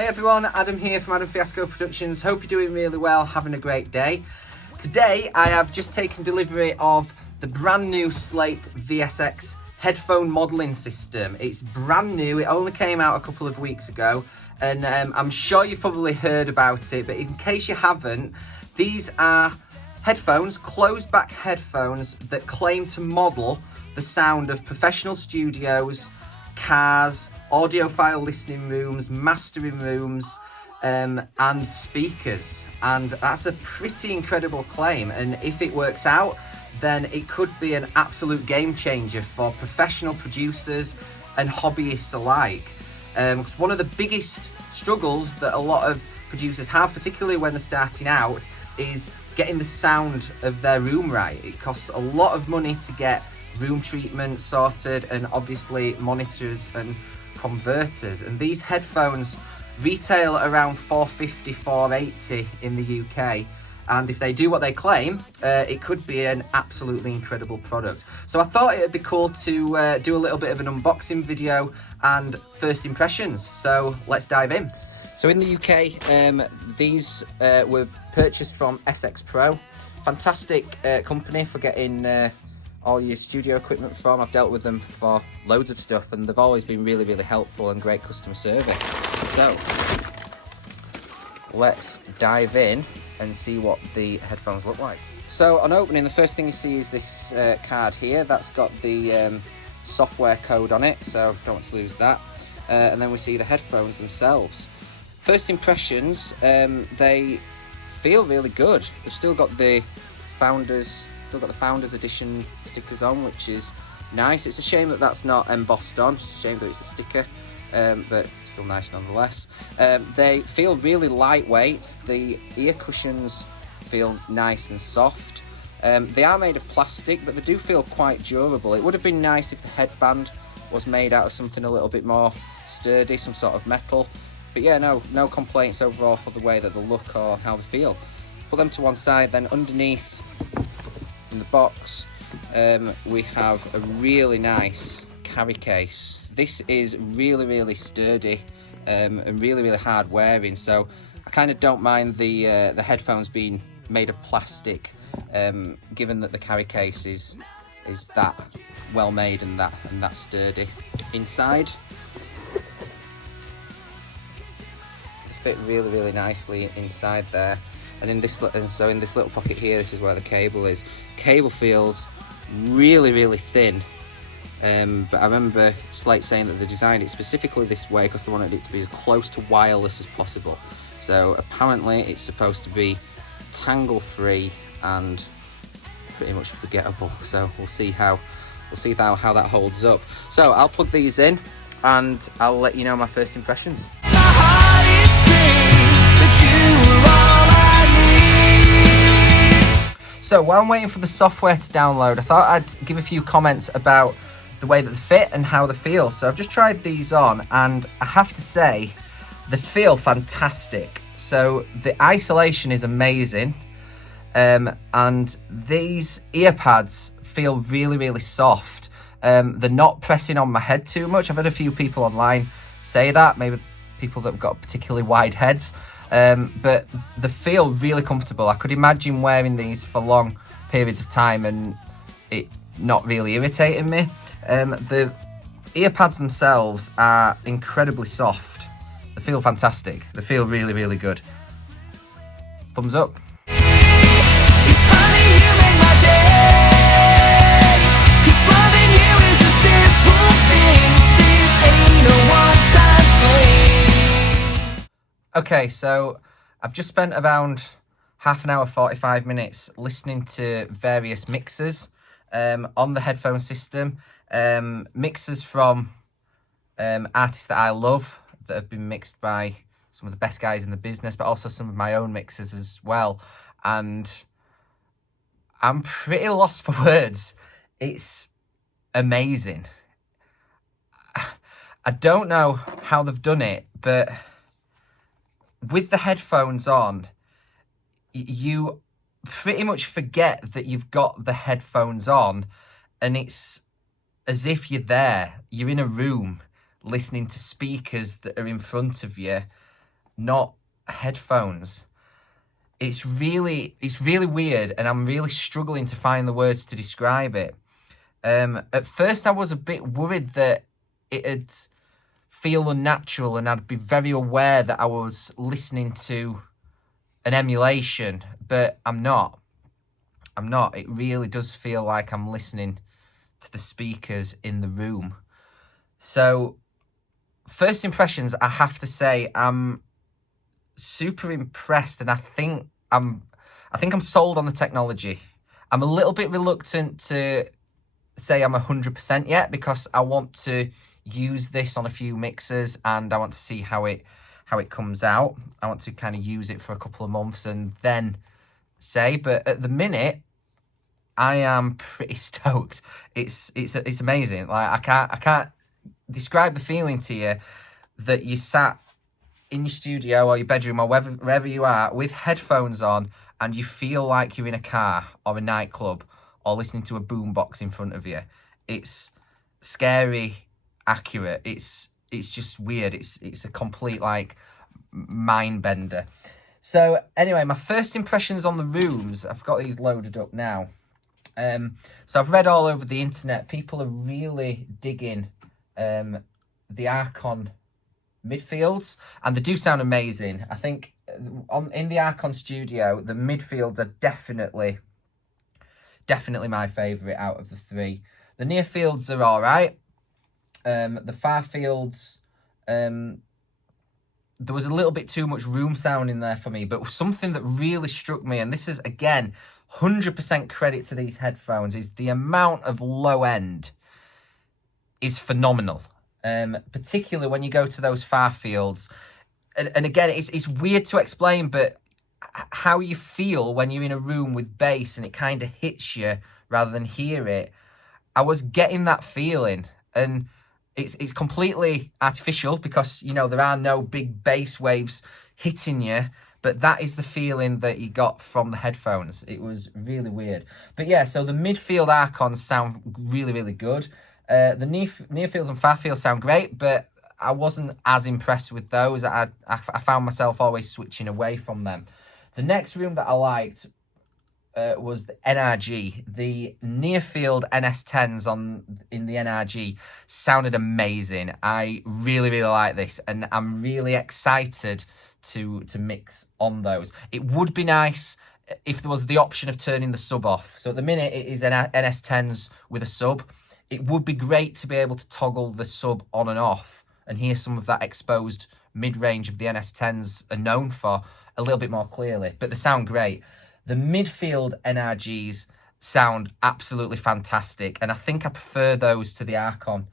Hey everyone, Adam here from Adam Fiasco Productions. Hope you're doing really well, having a great day. Today I have just taken delivery of the brand new Slate VSX headphone modelling system. It's brand new, it only came out a couple of weeks ago, and I'm sure you've probably heard about it, but in case you haven't, these are headphones, closed back headphones that claim to model the sound of professional studios, cars, audiophile listening rooms, mastering rooms, and speakers. And that's a pretty incredible claim, and if it works out, then it could be an absolute game changer for professional producers and hobbyists alike. Because one of the biggest struggles that a lot of producers have, particularly when they're starting out, is getting the sound of their room right. It costs a lot of money to get room treatment sorted, and obviously monitors and converters, and these headphones retail around $450, $480 in the UK, and if they do what they claim, it could be an absolutely incredible product. So I thought it would be cool to do a little bit of an unboxing video and first impressions, so let's dive in. So in the UK, these were purchased from SX Pro. Fantastic company for getting all your studio equipment from. I've dealt with them for loads of stuff, and they've always been really, really helpful and great customer service. So let's dive in and see what the headphones look like. So on opening, the first thing you see is this card here. That's got the software code on it, so don't want to lose that. And then we see the headphones themselves. First impressions, they feel really good. They've still got the Founders Edition stickers on, which is nice. It's a shame that that's not embossed on. It's a shame that it's a sticker, but still nice nonetheless. They feel really lightweight. The ear cushions feel nice and soft. They are made of plastic, but they do feel quite durable. It would have been nice if the headband was made out of something a little bit more sturdy, some sort of metal. But yeah, no complaints overall for the way that they look or how they feel. Put them to one side, then underneath in the box, we have a really nice carry case. This is really, really sturdy and really, really hard wearing, so I kind of don't mind the headphones being made of plastic, given that the carry case is that well made and that sturdy. Inside, they fit really, really nicely inside there. And so in this little pocket here, this is where the cable is. Cable feels really, really thin. But I remember Slate saying that they designed it specifically this way because they wanted it to be as close to wireless as possible. So apparently it's supposed to be tangle-free and pretty much forgettable. So we'll see how that holds up. So I'll plug these in and I'll let you know my first impressions. So while I'm waiting for the software to download, I thought I'd give a few comments about the way that they fit and how they feel. So I've just tried these on, and I have to say, they feel fantastic. So the isolation is amazing, and these ear pads feel really, really soft. They're not pressing on my head too much. I've had a few people online say that, maybe people that have got particularly wide heads. But they feel really comfortable. I could imagine wearing these for long periods of time and it not really irritating me. The ear pads themselves are incredibly soft. They feel fantastic. They feel really, really good. Thumbs up. Okay, so I've just spent around half an hour, 45 minutes listening to various mixers on the headphone system. Mixers from artists that I love that have been mixed by some of the best guys in the business, but also some of my own mixers as well. And I'm pretty lost for words. It's amazing. I don't know how they've done it, but with the headphones on, you pretty much forget that you've got the headphones on, and it's as if you're there. You're in a room listening to speakers that are in front of you, not headphones. It's really weird, and I'm really struggling to find the words to describe it. At first I was a bit worried that it'd feel unnatural and I'd be very aware that I was listening to an emulation, but I'm not. It really does feel like I'm listening to the speakers in the room. So, first impressions, I have to say, I'm super impressed, and I think I'm sold on the technology. I'm a little bit reluctant to say I'm 100% yet, because I want to use this on a few mixers and I want to see how it comes out. I want to kind of use it for a couple of months and then say, but at the minute I am pretty stoked. It's amazing. Like I can't describe the feeling to you that you sat in your studio or your bedroom or wherever you are with headphones on and you feel like you're in a car or a nightclub or listening to a boombox in front of you. It's scary accurate. It's just weird. It's a complete like mind bender. So anyway, my first impressions on the rooms, I've got these loaded up now. So I've read all over the internet, people are really digging the Archon midfields, and they do sound amazing. I think in the Archon studio, the midfields are definitely my favourite out of the three. The near fields are all right. The far fields, there was a little bit too much room sound in there for me, but something that really struck me, and this is, again, 100% credit to these headphones, is the amount of low end is phenomenal. Particularly when you go to those far fields. And again, it's weird to explain, but how you feel when you're in a room with bass and it kind of hits you rather than hear it. I was getting that feeling, and it's completely artificial because, you know, there are no big bass waves hitting you, but that is the feeling that you got from the headphones. It was really weird. But yeah, so the midfield Archons sound really, really good. The near fields and far fields sound great, but I wasn't as impressed with those. I found myself always switching away from them. The next room that I liked was the NRG. The near field NS10s in the NRG sounded amazing. I really, really like this, and I'm really excited to mix on those. It would be nice if there was the option of turning the sub off. So at the minute it is NS10s with a sub. It would be great to be able to toggle the sub on and off and hear some of that exposed mid-range of the NS10s are known for a little bit more clearly, but they sound great. The midfield NRGs sound absolutely fantastic, and I think I prefer those to the Archon.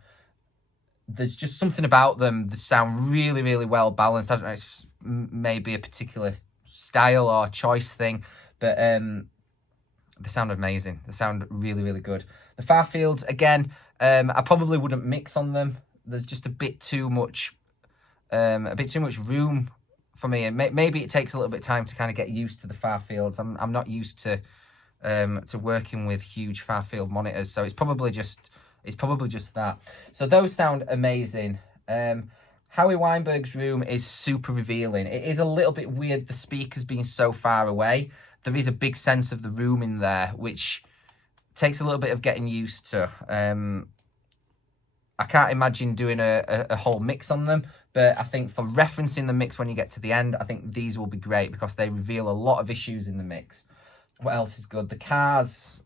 There's just something about them that sound really, really well balanced. I don't know, it's maybe a particular style or choice thing, but they sound amazing. They sound really, really good. The far fields, again, I probably wouldn't mix on them. There's just a bit too much room for me, and maybe it takes a little bit of time to kind of get used to the far fields. I'm not used to working with huge far field monitors, so it's probably just that. So those sound amazing. Howie Weinberg's room is super revealing. It is a little bit weird, the speakers being so far away. There is a big sense of the room in there, which takes a little bit of getting used to. I can't imagine doing a whole mix on them, but I think for referencing the mix when you get to the end, I think these will be great because they reveal a lot of issues in the mix. What else is good? The cars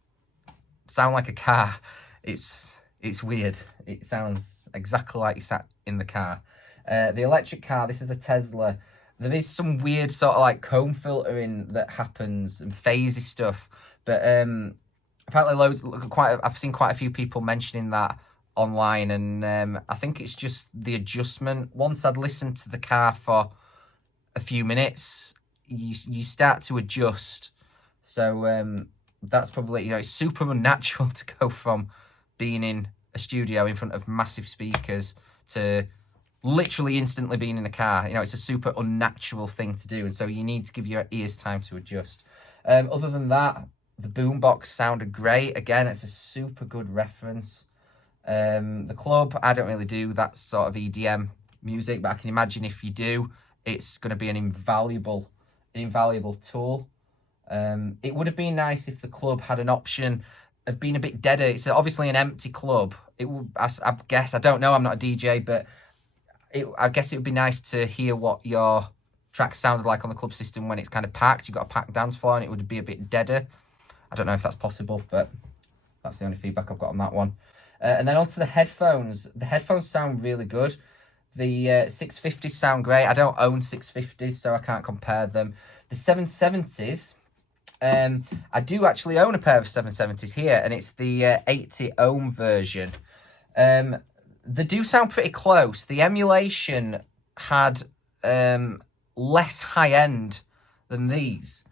sound like a car. It's weird. It sounds exactly like you sat in the car. The electric car, this is a Tesla. There is some weird sort of like comb filtering that happens and phasey stuff, but apparently I've seen quite a few people mentioning that online, and I think it's just the adjustment. Once I'd listened to the car for a few minutes, you start to adjust. So that's probably, you know, it's super unnatural to go from being in a studio in front of massive speakers to literally instantly being in a car. You know, it's a super unnatural thing to do, and so you need to give your ears time to adjust. Other than that, the boombox sounded great. Again, it's a super good reference. The club, I don't really do that sort of EDM music, but I can imagine if you do, it's going to be an invaluable tool. It would have been nice if the club had an option of being a bit deader. It's obviously an empty club. It would, I guess, I don't know, I'm not a DJ, but I guess it would be nice to hear what your tracks sounded like on the club system when it's kind of packed. You've got a packed dance floor and it would be a bit deader. I don't know if that's possible, but that's the only feedback I've got on that one. And then onto the headphones. The headphones sound really good. The 650s sound great. I don't own 650s, so I can't compare them. The 770s, I do actually own a pair of 770s here, and it's the 80 ohm version. They do sound pretty close. The emulation had less high end than these,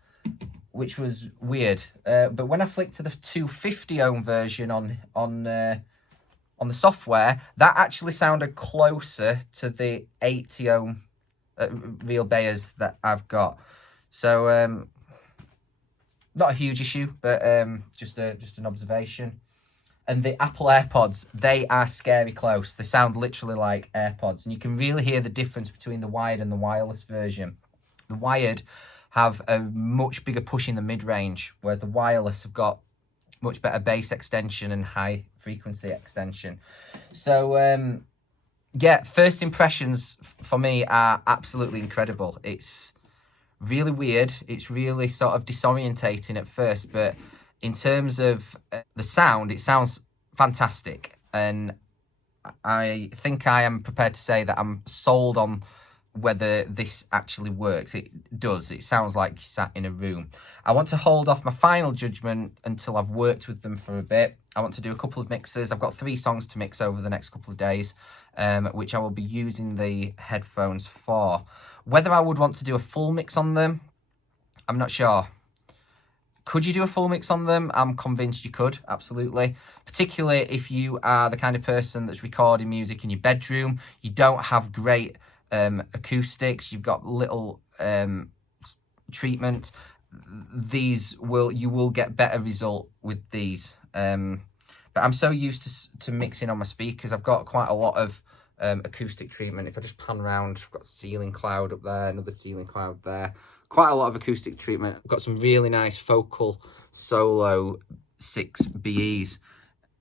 which was weird. But when I flicked to the 250 ohm version on the software, that actually sounded closer to the 80 ohm real bayers that I've got. So not a huge issue, but just an observation. And the Apple AirPods, they are scary close. They sound literally like AirPods, and you can really hear the difference between the wired and the wireless version. The wired have a much bigger push in the mid-range, whereas the wireless have got much better bass extension and high frequency extension. So, yeah, first impressions for me are absolutely incredible. It's really weird. It's really sort of disorientating at first, but in terms of the sound, it sounds fantastic. And I think I am prepared to say that I'm sold on whether this actually works. It does. It sounds like you sat in a room. I want to hold off my final judgment until I've worked with them for a bit. I want to do a couple of mixes. I've got 3 songs to mix over the next couple of days, which I will be using the headphones for. Whether I would want to do a full mix on them, I'm not sure. Could you do a full mix on them? I'm convinced you could, absolutely. Particularly if you are the kind of person that's recording music in your bedroom. You don't have great acoustics. You've got little treatment. You will get better result with these. But I'm so used to mixing on my speakers. I've got quite a lot of acoustic treatment. If I just pan around, I've got ceiling cloud up there, another ceiling cloud there. Quite a lot of acoustic treatment. I've got some really nice focal solo 6 BEs.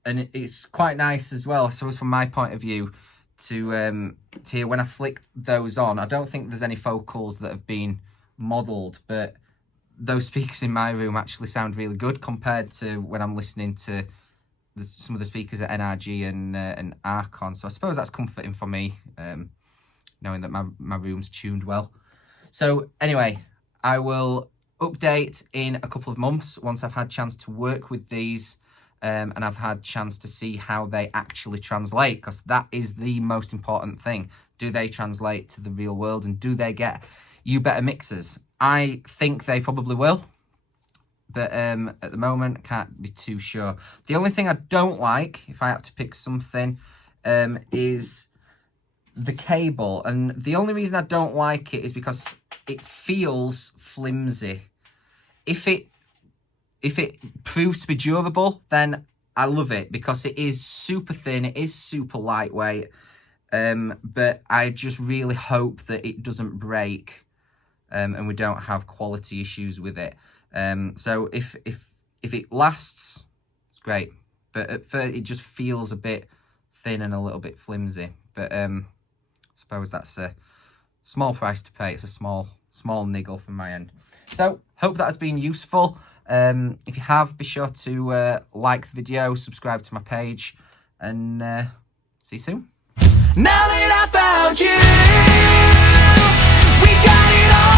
And it's quite nice as well, I suppose, from my point of view, to hear when I flick those on. I don't think there's any focals that have been modelled, but those speakers in my room actually sound really good compared to when I'm listening to some of the speakers at NRG and Archon. So I suppose that's comforting for me, knowing that my room's tuned well. So anyway, I will update in a couple of months once I've had a chance to work with these and I've had a chance to see how they actually translate, because that is the most important thing. Do they translate to the real world, and do they get you better mixers? I think they probably will, but at the moment I can't be too sure. The only thing I don't like, if I have to pick something, is the cable. And the only reason I don't like it is because it feels flimsy. If it proves to be durable, then I love it, because it is super thin, it is super lightweight, but I just really hope that it doesn't break and we don't have quality issues with it. So if it lasts, it's great, but at first it just feels a bit thin and a little bit flimsy. But I suppose that's a small price to pay. It's a small niggle from my end. So hope that has been useful. If you have, be sure to like the video, subscribe to my page, and see you soon. Now that I found you, we got it all.